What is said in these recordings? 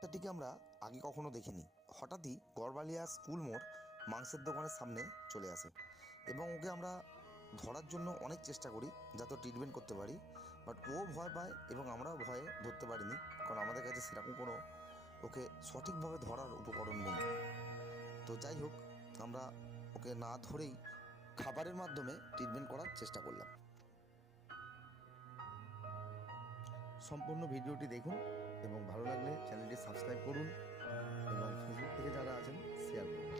বাচ্চাটিকে আমরা আগে কখনো দেখিনি। হঠাৎই গড়বালিয়া স্কুল মোড় মাংসের দোকানের সামনে চলে আসে এবং ওকে আমরা ধরার জন্য অনেক চেষ্টা করি যাতে ট্রিটমেন্ট করতে পারি, বাট ও ভয় পায় এবং আমরাও ভয়ে ধরতে পারিনি, কারণ আমাদের কাছে সেরকম কোনো ওকে সঠিকভাবে ধরার উপকরণ নেই। তো যাই হোক, আমরা ওকে না ধরেই খাবারের মাধ্যমে ট্রিটমেন্ট করার চেষ্টা করলাম। সম্পূর্ণ ভিডিওটি দেখুন এবং ভালো লাগলে চ্যানেলটি সাবস্ক্রাইব করুন এবং ফেসবুক থেকে যারা আছেন শেয়ার করুন।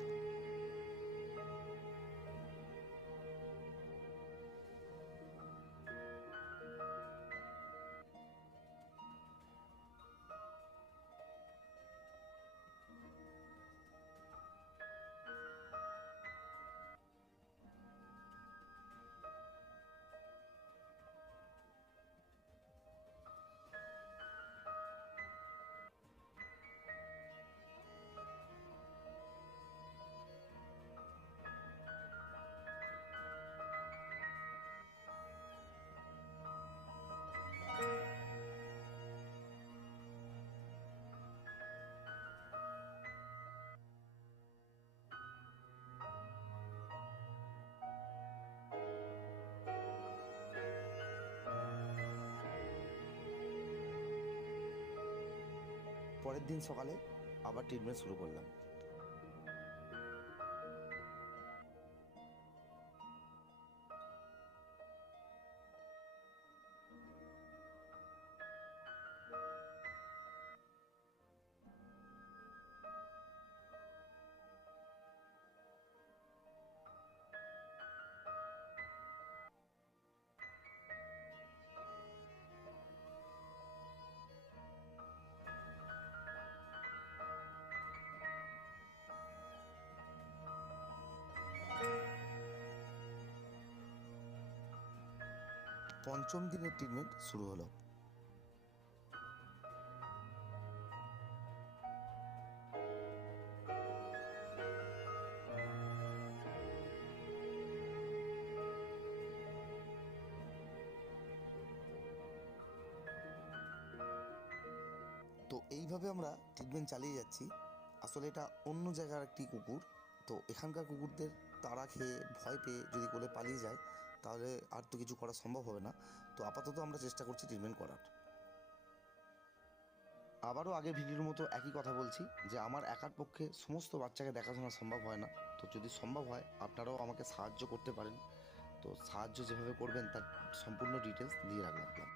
পরের দিন সকালে আবার ট্রিটমেন্ট শুরু করলাম। পঞ্চম দিনের ট্রিটমেন্ট শুরু হলো। তো এইভাবে আমরা ট্রিটমেন্ট চালিয়ে যাচ্ছি। আসলে এটা অন্য জায়গার একটি কুকুর, তো এখানকার কুকুরদের তাড়া খেয়ে ভয় পেয়ে যদি কোলে পালিয়ে যায় তাহলে আর তো কিছু করা সম্ভব হবে না। তো আপাতত আমরা চেষ্টা করছি ট্রিটমেন্ট করার। আবারও আগের ভিডিওর মতো একই কথা বলছি যে আমার একার পক্ষে সমস্ত বাচ্চাকে দেখাশোনা সম্ভব হয় না। তো যদি সম্ভব হয় আপনারাও আমাকে সাহায্য করতে পারেন। তো সাহায্য যেভাবে করবেন তার সম্পূর্ণ ডিটেলস দিয়ে রাখলাম।